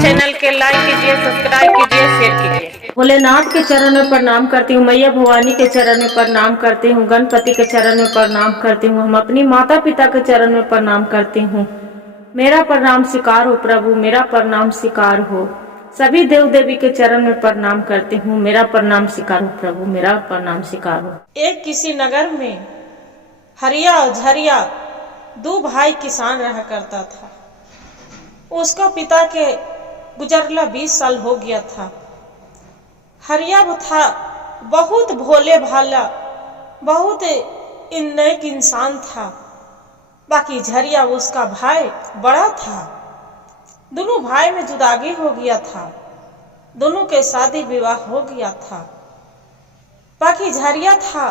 Channel के like कीजिए, subscribe कीजिए, शेयर कीजिए। भोलेनाथ के चरण में प्रणाम करती हूँ, मैया भवानी के चरण में प्रणाम करती हूँ, गणपति के चरण में प्रणाम करती हूँ, हम अपनी माता पिता के चरण में प्रणाम करती हूँ। मेरा प्रणाम स्वीकार हो प्रभु, मेरा प्रणाम स्वीकार हो। सभी देव देवी के चरण में प्रणाम करती हूँ, मेरा प्रणाम स्वीकार हो प्रभु, मेरा प्रणाम स्वीकार हो। एक किसी नगर में हरिया और झरिया दो भाई किसान रहा करता था। उसका पिता के गुजरला 20 साल हो गया था। हरिया था बहुत भोले भाला, बहुत नेक इंसान था। बाकी झरिया उसका भाई बड़ा था। दोनों भाई में जुदागी हो गया था, दोनों के शादी विवाह हो गया था। बाकी झरिया था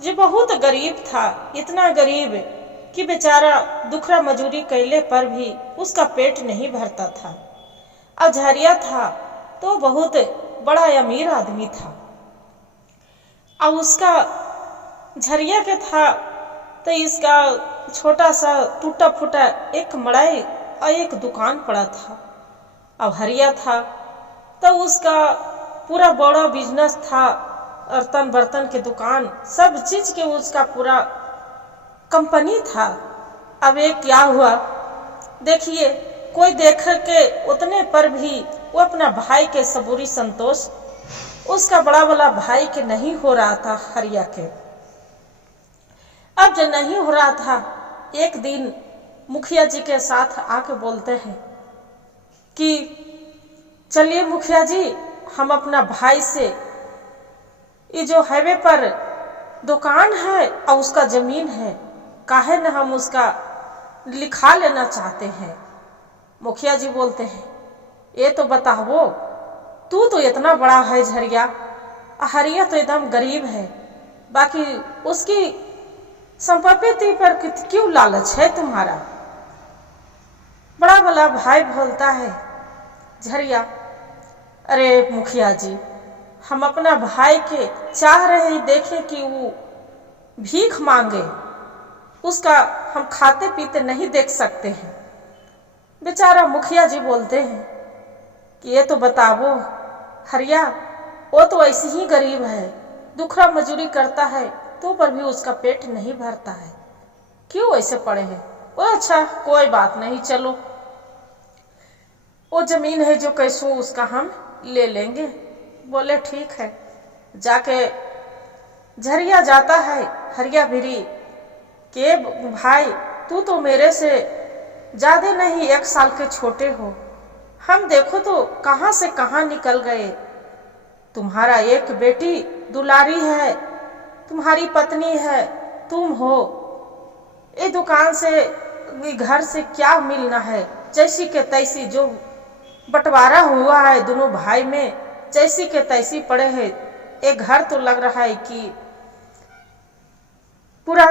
जो बहुत गरीब था, इतना गरीब कि बेचारा दुखरा मजूरी कैले पर भी उसका पेट नहीं भरता था। और झरिया था तो बहुत बड़ा अमीर आदमी था। और उसका झरिया के था तो इसका छोटा सा टूटा फूटा एक मड़ाई और एक दुकान पड़ा था। अब हरिया था तो उसका पूरा बड़ा बिजनेस था, बर्तन बर्तन के दुकान, सब चीज के उसका पूरा कंपनी था। अब एक क्या हुआ, देखिए कोई देख के उतने पर भी वो अपना भाई के सबूरी संतोष उसका बड़ा वाला भाई के नहीं हो रहा था। हरिया के अब जो नहीं हो रहा था, एक दिन मुखिया जी के साथ आके बोलते हैं कि चलिए मुखिया जी, हम अपना भाई से ये जो हाईवे पर दुकान है और उसका जमीन है, काहे न हम उसका लिखा लेना चाहते हैं। मुखिया जी बोलते हैं, ये तो बताओ, तू तो इतना बड़ा है झरिया, हरिया तो एकदम गरीब है, बाकी उसकी संपत्ति पर क्यों लालच है तुम्हारा। बड़ा भला भाई बोलता है, झरिया, अरे मुखिया जी, हम अपना भाई के चाह रहे हैं देखें कि वो भीख मांगे, उसका हम खाते पीते नहीं देख सकते हैं। बेचारा मुखिया जी बोलते हैं कि ये तो बताओ हरिया, वो तो ऐसे ही गरीब है, दुखरा मजूरी करता है तो पर भी उसका पेट नहीं भरता है, क्यों ऐसे पड़े हैं। वो अच्छा कोई बात नहीं, चलो वो जमीन है जो कैसो उसका हम ले लेंगे। बोले ठीक है। जाके झरिया जाता है हरिया भिरी के भाई, तू तो मेरे से ज्यादा नहीं 1 साल के छोटे हो, हम देखो तो कहां से कहां निकल गए। तुम्हारा एक बेटी दुलारी है, तुम्हारी पत्नी है, तुम हो। ये दुकान से घर से क्या मिलना है, जैसी के तैसी जो बंटवारा हुआ है दोनों भाई में, जैसी के तैसी पड़े हैं। एक घर तो लग रहा है कि पूरा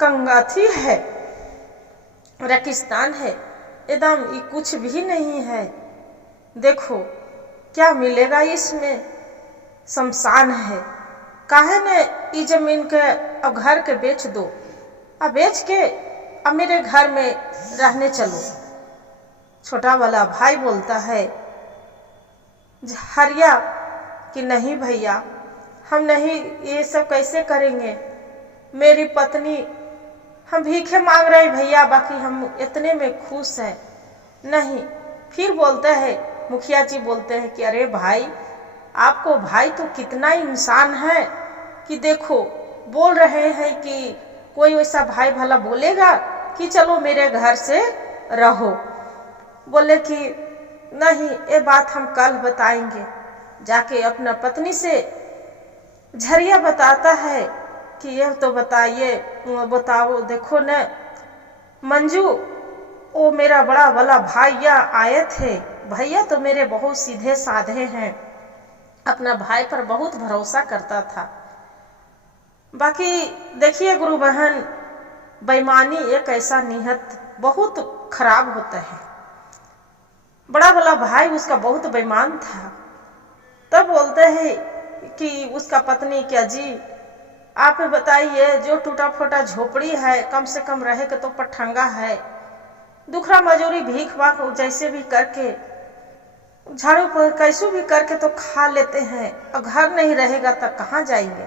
कंगाथी है, रेगिस्तान है, एकदम ये कुछ भी नहीं है। देखो क्या मिलेगा इसमें, शमशान है। काहे ने ये जमीन के अब घर के बेच दो, अब बेच के अब मेरे घर में रहने चलो। छोटा वाला भाई बोलता है हरिया कि नहीं भैया, हम नहीं, ये सब कैसे करेंगे। मेरी पत्नी, हम भीखे मांग रहे भैया, बाकी हम इतने में खुश हैं। नहीं। फिर बोलते हैं मुखिया जी बोलते हैं कि अरे भाई, आपको भाई तो कितना इंसान है कि देखो बोल रहे हैं कि कोई वैसा भाई भला बोलेगा कि चलो मेरे घर से रहो। बोले कि नहीं, ये बात हम कल बताएंगे। जाके अपना पत्नी से झरिया बताता है कि यह तो बताइए, बताओ, देखो न मंजू, वो मेरा बड़ा वाला भैया आए थे। भैया तो मेरे बहुत सीधे साधे हैं, अपना भाई पर बहुत भरोसा करता था। बाकी देखिए गुरु बहन, बेईमानी एक ऐसा नियत बहुत खराब होता है। बड़ा वाला भाई उसका बहुत बेईमान था। तब बोलते हैं कि उसका पत्नी, क्या जी आप बताइए, जो टूटा फूटा झोपड़ी है, कम से कम रहे के तो पठंगा है, दुखरा मजूरी भीख वाक जैसे भी करके झाड़ू पर कैसू भी करके तो खा लेते हैं, और घर नहीं रहेगा तो कहाँ जाएंगे।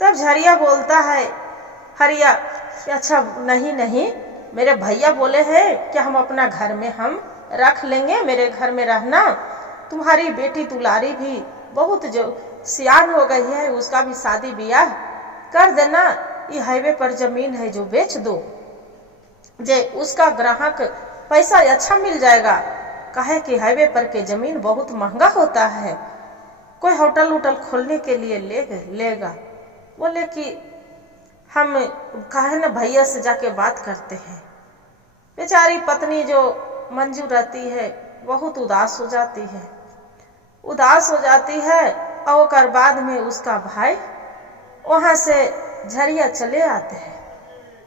तब झरिया बोलता है हरिया कि अच्छा नहीं नहीं, मेरे भैया बोले हैं कि हम अपना घर में हम रख लेंगे, मेरे घर में रहना। तुम्हारी बेटी दुलारी भी बहुत जो सियान हो गई है, उसका भी शादी ब्याह कर देना। ये हाईवे पर जमीन है जो बेच दो, जे उसका ग्राहक पैसा अच्छा मिल जाएगा। कहे कि हाईवे पर के जमीन बहुत महंगा होता है, कोई होटल वोटल खोलने के लिए लेगा। बोले कि हम कहे ना भैया से जाके बात करते हैं। बेचारी पत्नी जो मंजू रहती है बहुत उदास हो जाती है, और बाद में उसका भाई वहां से झरिया चले आते हैं।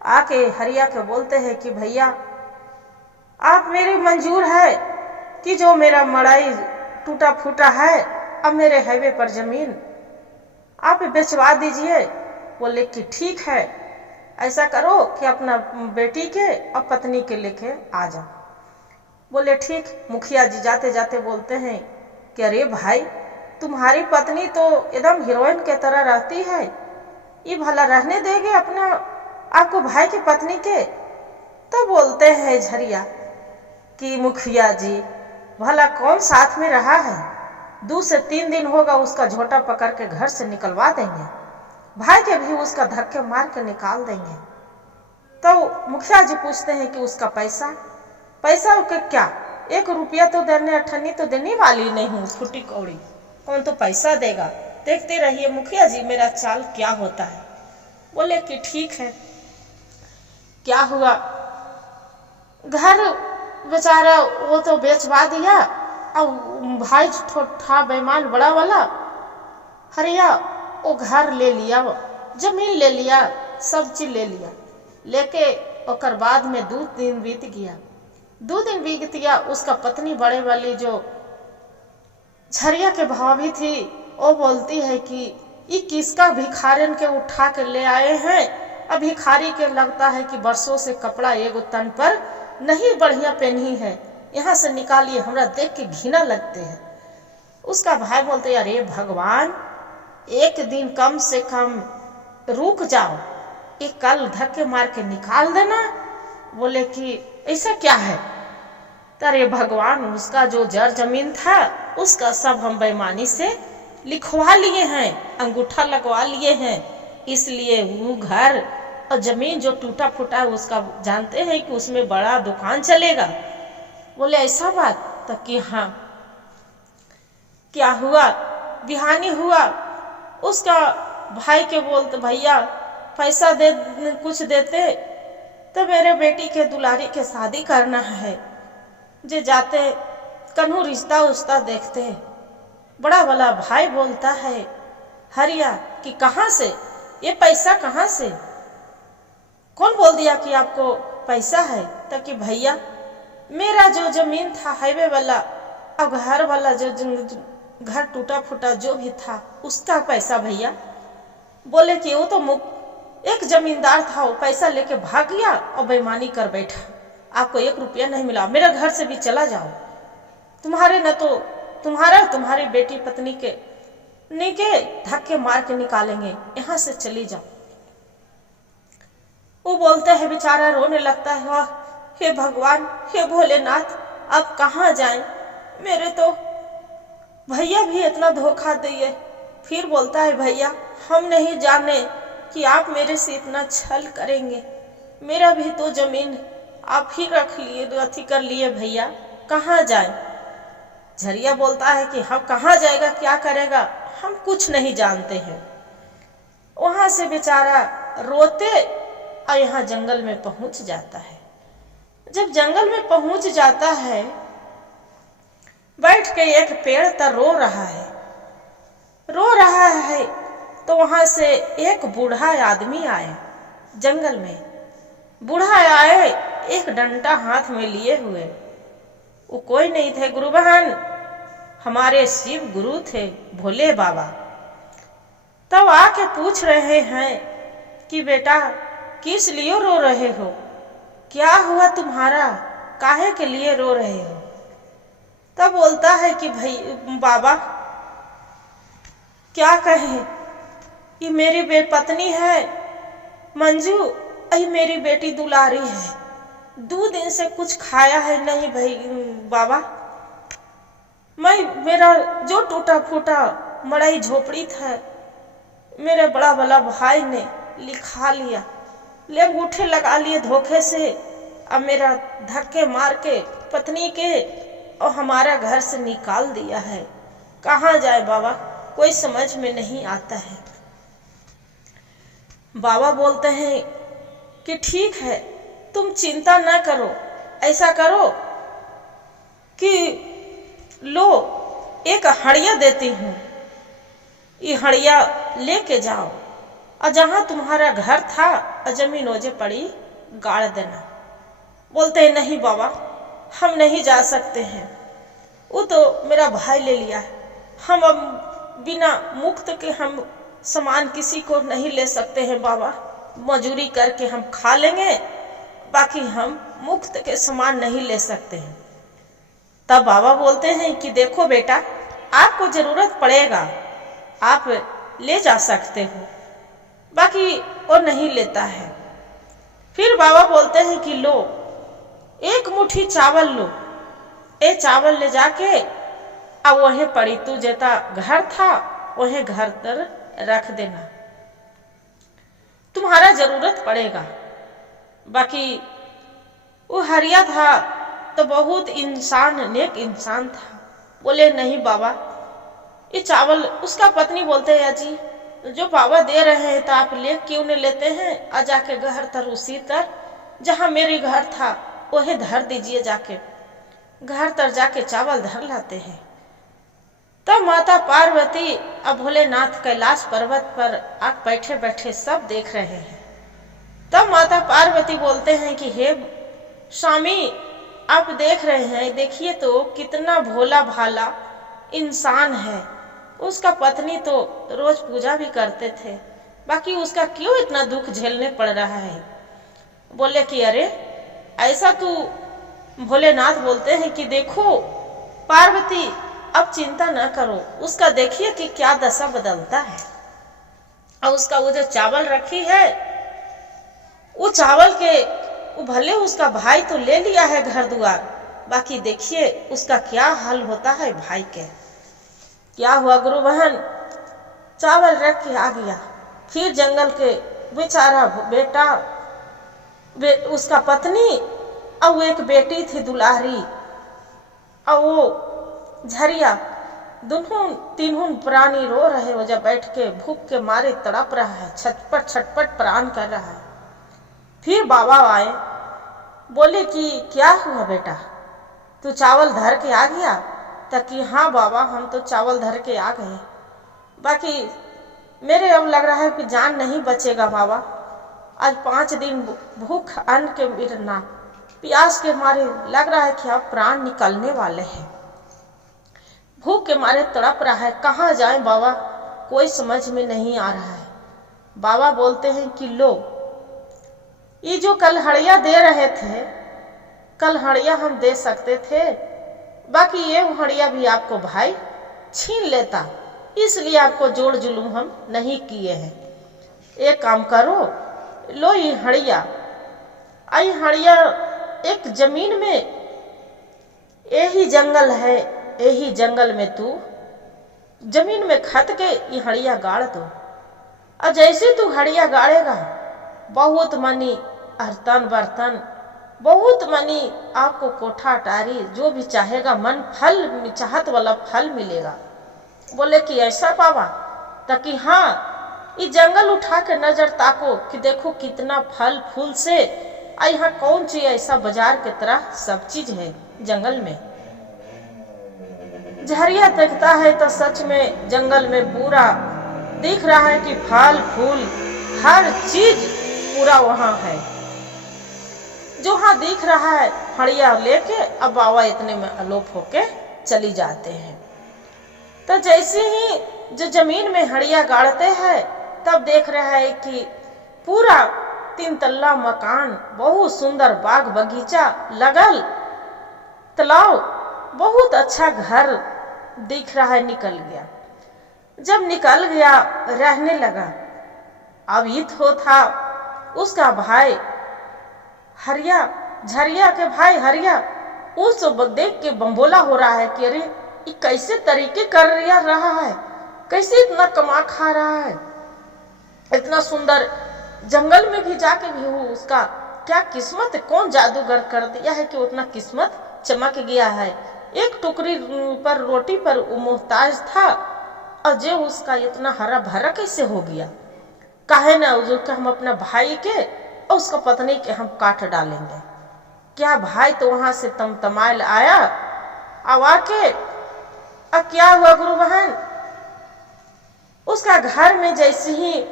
आके हरिया के बोलते हैं कि भैया आप मेरी मंजूर है कि जो मेरा मड़ाई टूटा फूटा है, अब मेरे हाईवे पर जमीन आप बेचवा दीजिए। बोले कि ठीक है, ऐसा करो कि अपना बेटी के और पत्नी के लेके आ जाओ। बोले ठीक। मुखिया जी जाते जाते बोलते हैं कि अरे भाई, तुम्हारी पत्नी तो एकदम हीरोइन के तरह रहती है, ये भला रहने देंगे अपना आपको भाई की पत्नी के? तो बोलते हैं झरिया कि मुखिया जी भला कौन साथ में रहा है, 2 से 3 दिन होगा उसका झोटा पकड़ के घर से निकलवा देंगे, भाई के भी उसका धक्के मार के निकाल देंगे। तो मुखिया जी पूछते हैं कि उसका पैसा के क्या, 1 रुपया तो देने अठन्नी तो देने वाली नहीं हूँ, फूटी कौड़ी कौन तो पैसा देगा। देखते रहिए मुखिया जी मेरा चाल क्या होता है। बोले कि ठीक है। क्या हुआ, घर बेचारा वो तो बेचवा दिया, और भाई था बेईमान बड़ा वाला हरिया, वो घर ले लिया, जमीन ले लिया, सब चीज ले लिया। लेके ओकर बाद में 2 दिन बीत गया। उसका पत्नी बड़े वाली जो झरिया के भाभी थी, वो बोलती है कि ये किसका भिखारन के उठा के ले आए हैं। अब भिखारी के लगता है कि बरसों से कपड़ा एगो तन पर नहीं बढ़िया पहनी है, यहाँ से निकालिए, हमरा देख के घिना लगते हैं। उसका भाई बोलते अरे भगवान, 1 दिन कम से कम रुक जाओ, एक कल धक्के मार के निकाल देना। बोले कि ऐसा क्या है? अरे भगवान, उसका जो जर जमीन था उसका सब हम बेईमानी से लिखवा लिए हैं, अंगूठा लगवा लिए हैं, इसलिए वो घर और जमीन जो टूटा फूटा है उसका जानते हैं कि उसमें बड़ा दुकान चलेगा। बोले ऐसा बात? तो कि हाँ। क्या हुआ, बिहानी हुआ, उसका भाई के बोलते भैया पैसा दे, कुछ देते तो मेरे बेटी के दुलारी के शादी करना है। जे जाते कन्हू रिश्ता उश्ता देखते, बड़ा वाला भाई बोलता है हरिया कि कहाँ से ये पैसा, कहाँ से, कौन बोल दिया कि आपको पैसा है? तो कि भैया मेरा जो जमीन था हाईवे वाला और घर वाला जो घर टूटा फूटा जो भी था उसका पैसा भैया। बोले कि वो तो एक जमींदार था, वो पैसा लेके भाग गया और बेईमानी कर बैठा, आपको 1 रुपया नहीं मिला, मेरे घर से भी चला जाओ, तुम्हारे न तो तुम्हारी बेटी पत्नी के धक्के मार के निकालेंगे, यहाँ से चली जाओ। वो बोलते हैं बेचारा रोने लगता है, वाह हे भगवान, हे भोलेनाथ, अब कहाँ जाएं, मेरे तो भैया भी इतना धोखा दिए। फिर बोलता है भैया हम नहीं जाने कि आप मेरे से इतना छल करेंगे, मेरा भी तो जमीन आप ही रख लिए, अथी कर लिए भैया, कहाँ जाएं? झरिया बोलता है कि हम कहाँ जाएगा, क्या करेगा, हम कुछ नहीं जानते हैं। वहां से बेचारा रोते और यहाँ जंगल में पहुंच जाता है। जब जंगल में पहुंच जाता है, बैठ के एक पेड़ तर रो रहा है तो वहां से एक बूढ़ा आदमी आए। जंगल में बूढ़ा आए, एक डंडा हाथ में लिए हुए। वो कोई नहीं थे, गुरु बहन हमारे शिव गुरु थे, भोले बाबा। तब आके पूछ रहे हैं कि बेटा किस लिए रो रहे हो? क्या हुआ तुम्हारा, काहे के लिए रो रहे हो? तब बोलता है कि भाई बाबा क्या कहें, ये मेरी बेपत्नी है मंजू, अही मेरी बेटी दुलारी है, 2 दिन से कुछ खाया है नहीं भाई बाबा। मेरा जो टूटा फूटा मड़ई झोपड़ी था मेरे बड़ा वाला भाई ने लिखा लिया, ले अंगूठे लगा लिए धोखे से, अब मेरा धक्के मार के पत्नी के और हमारा घर से निकाल दिया है। कहाँ जाए बाबा, कोई समझ में नहीं आता है। बाबा बोलते हैं कि ठीक है, तुम चिंता ना करो, ऐसा करो कि लो एक हड़िया देती हूँ, ये हड़िया लेके जाओ और जहां तुम्हारा घर था और जमीन ओजे पड़ी गाड़ देना। बोलते हैं नहीं बाबा, हम नहीं जा सकते हैं, वो तो मेरा भाई ले लिया है, हम अब बिना मुक्त के हम सामान किसी को नहीं ले सकते हैं बाबा, मजूरी करके हम खा लेंगे, बाकी हम मुक्त के सामान नहीं ले सकते हैं। तब बाबा बोलते हैं कि देखो बेटा, आपको जरूरत पड़ेगा आप ले जा सकते हो, बाकी वो नहीं लेता है। फिर बाबा बोलते हैं कि लो एक मुट्ठी चावल लो, ये चावल ले जाके अब वहीं पड़ी तू जेता घर था वहीं घर तर रख देना, तुम्हारा जरूरत पड़ेगा। बाकी वो हरिया था तो बहुत नेक इंसान था। बोले नहीं बाबा, ये चावल, उसका पत्नी बोलते हैं जी जो बाबा दे रहे हैं तो आप ले क्यों नहीं लेते हैं, आ जाके घर तर उसी तर जहां मेरे घर था वही धर दीजिए, जाके घर तर जाके चावल धर लाते हैं। तब माता पार्वती अब भोलेनाथ कैलाश पर्वत पर आग बैठे बैठे सब देख रहे हैं। तब माता पार्वती बोलते हैं कि हे स्वामी, आप देख रहे हैं, देखिए तो कितना भोला भाला इंसान है, उसका पत्नी तो रोज पूजा भी करते थे, बाकी उसका क्यों इतना दुख झेलने पड़ रहा है। बोले कि अरे ऐसा तू, भोलेनाथ बोलते हैं कि देखो पार्वती अब चिंता न करो, उसका देखिए कि क्या दशा बदलता है। और उसका वो जो चावल रखी है, वो चावल के वो भले उसका भाई तो ले लिया है घर द्वार, बाकी देखिए उसका क्या हाल होता है भाई के। क्या हुआ गुरु बहन, चावल रख के आ गया, फिर जंगल के बेचारा बेटा उसका पत्नी और वो एक बेटी थी दुलारी और वो झरिया, दोनों तीनों प्राणी रो रहे हो, जब बैठ के भूख के मारे तड़प रहा है, छटपट छटपट प्राण कर रहा है। फिर बाबा आए, बोले कि क्या हुआ बेटा, तू चावल धर के आ गया? ताकि हाँ बाबा, हम तो चावल धर के आ गए, बाकी मेरे अब लग रहा है कि जान नहीं बचेगा बाबा, आज 5 दिन भूख अन्न के गिरना, प्यास के मारे लग रहा है कि अब प्राण निकलने वाले हैं, भूख के मारे तड़प रहा है, कहाँ जाए बाबा, कोई समझ में नहीं आ रहा है। बाबा बोलते हैं कि लो ये जो कल हड़िया दे रहे थे, कल हड़िया हम दे सकते थे, बाकी ये हड़िया भी आपको भाई छीन लेता, इसलिए आपको जोड़ जुलूम हम नहीं किए हैं। एक काम करो, लो ये हड़िया, आई हड़िया एक जमीन में, यही जंगल है, यही जंगल में तू जमीन में खत के ये हड़िया गाड़ दो, और जैसे तू हड़िया गाड़ेगा बहुत मनी अर्तन बर्तन, बहुत मनी आपको कोठा अटारी जो भी चाहेगा मन फल चाहत वाला फल मिलेगा। बोले कि ऐसा बाबा, ताकि हाँ ये जंगल उठा के नजर ताको कि देखो कितना फल फूल से, यहाँ कौन चीज ऐसा बाजार के तरह सब चीज है जंगल में। झरिया देखता है तो सच में जंगल में पूरा दिख रहा है कि फल फूल हर चीज पूरा वहां है, जो हाँ दिख रहा है। हड़िया लेके अब बाबा इतने में अलोप होके चली जाते हैं। तो जैसे ही जो जमीन में हड़िया गाड़ते हैं, तब देख रहा है कि पूरा 3 तल्ला मकान, बहुत सुंदर बाग बगीचा लगल, तालाब, बहुत अच्छा घर दिख रहा है। निकल गया। जब निकल गया रहने लगा। अब ईद हो था। उसका भाई हरिया, झरिया के भाई हरिया उस देख के बम्बोला हो रहा है कि अरे ये कैसे तरीके कर रहा है, कैसे इतना कमा खा रहा है, इतना सुंदर जंगल में भी जाके भी वो उसका क्या किस्मत है, कौन जादूगर कर दिया है कि उतना किस्मत चमक गया है। एक टुकड़ी पर रोटी पर वो मोहताज था और जो उसका इतना हरा भरा कैसे हो गया। काहे ना उसका हम अपना भाई के और उसका पत्नी के हम काट डालेंगे। क्या भाई तो वहां से तमतमायल आया। अब आके अब क्या हुआ गुरु बहन, उसका घर में जैसे ही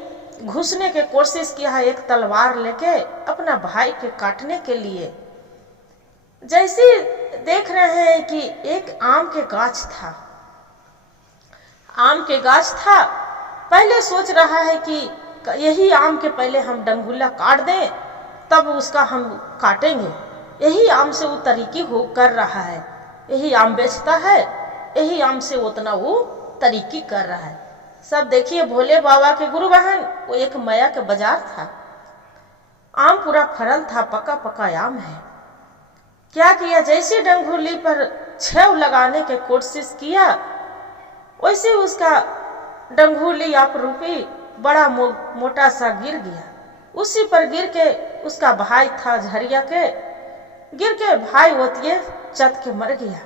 घुसने की कोशिश किया है एक तलवार लेके अपना भाई के काटने के लिए। जैसे देख रहे हैं कि एक आम के गाछ था, आम के गाछ था। पहले सोच रहा है कि यही आम के पहले हम डंगुला काट दें तब उसका हम काटेंगे। यही आम से वो तरीकी हो कर रहा है, यही आम बेचता है, यही आम से उतना वो तरीकी कर रहा है। सब देखिए भोले बाबा के गुरु बहन, वो एक माया के बाजार था। आम पूरा फरल था, पका पका आम है। क्या किया, जैसे डंगुली पर छेव लगाने की कोशिश किया वैसे उसका डंगुली आप रूपी बड़ा मोटा सा गिर गया। उसी पर गिर के उसका भाई था झरिया के, गिर के भाई होतिए चत के मर गया।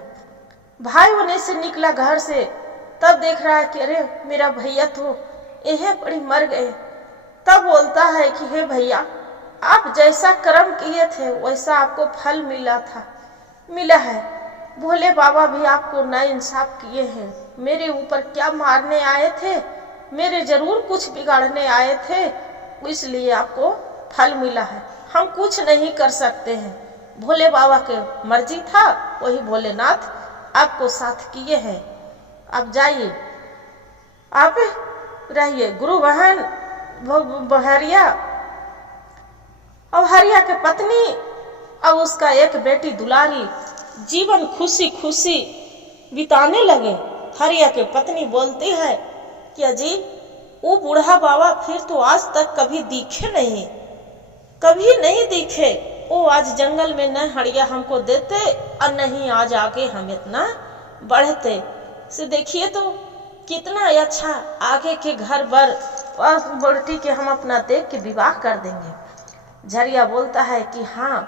भाई होने से निकला घर से, तब देख रहा है कि अरे मेरा भैया तो यह पड़ी मर गए। तब बोलता है कि हे भैया, आप जैसा कर्म किए थे वैसा आपको फल मिला है। भोले बाबा भी आपको ना इंसाफ किए हैं। मेरे ऊपर क्या मारने आए थे, मेरे जरूर कुछ बिगाड़ने आए थे, इसलिए आपको फल मिला है। हम कुछ नहीं कर सकते हैं, भोले बाबा के मर्जी था, वही भोलेनाथ आपको साथ किए हैं। आप जाइए, आप रहिए। गुरु बहन हरिया और हरिया के पत्नी और उसका एक बेटी दुलारी जीवन खुशी खुशी बिताने लगे। हरिया के पत्नी बोलती है कि अजी वो बूढ़ा बाबा फिर तो आज तक कभी दिखे नहीं, कभी नहीं दिखे। वो आज जंगल में न हरिया हमको देते और नहीं आज आगे हम इतना बढ़ते। से देखिए तो कितना अच्छा, आगे के घर बर बेटी के हम अपना देख के विवाह कर देंगे। झरिया बोलता है कि हाँ,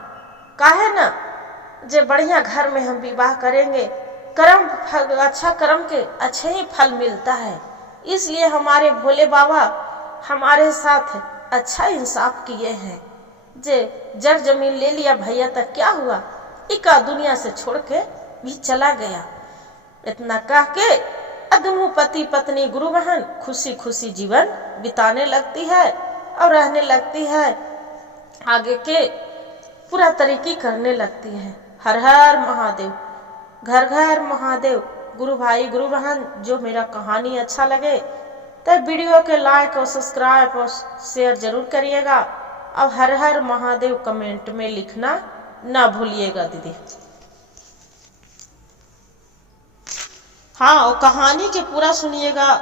काहे ना, जे बढ़िया घर में हम विवाह करेंगे, कर्म अच्छा कर्म के अच्छे ही फल मिलता है। इसलिए हमारे भोले बाबा हमारे साथ अच्छा इंसाफ किए हैं। जे जर जमीन ले लिया भैया तक क्या हुआ, इका दुनिया से छोड़ के भी चला गया। इतना कह के अदमु पति पत्नी गुरु बहन खुशी खुशी जीवन बिताने लगती है और रहने लगती है, आगे के पूरा तरीकी करने लगती है। हर हर महादेव, घर घर महादेव। गुरु भाई गुरु बहन, जो मेरा कहानी अच्छा लगे तो वीडियो के लाइक और सब्सक्राइब और शेयर जरूर करिएगा और हर हर महादेव कमेंट में लिखना ना भूलिएगा दीदी। हाँ, और कहानी के पूरा सुनिएगा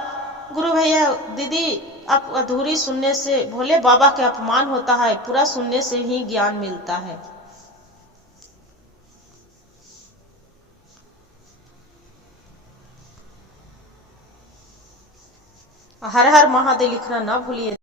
गुरु भैया दीदी। आप अधूरी सुनने से भोले बाबा के अपमान होता है, पूरा सुनने से ही ज्ञान मिलता है। हर हर महादेव लिखना ना भूलिए।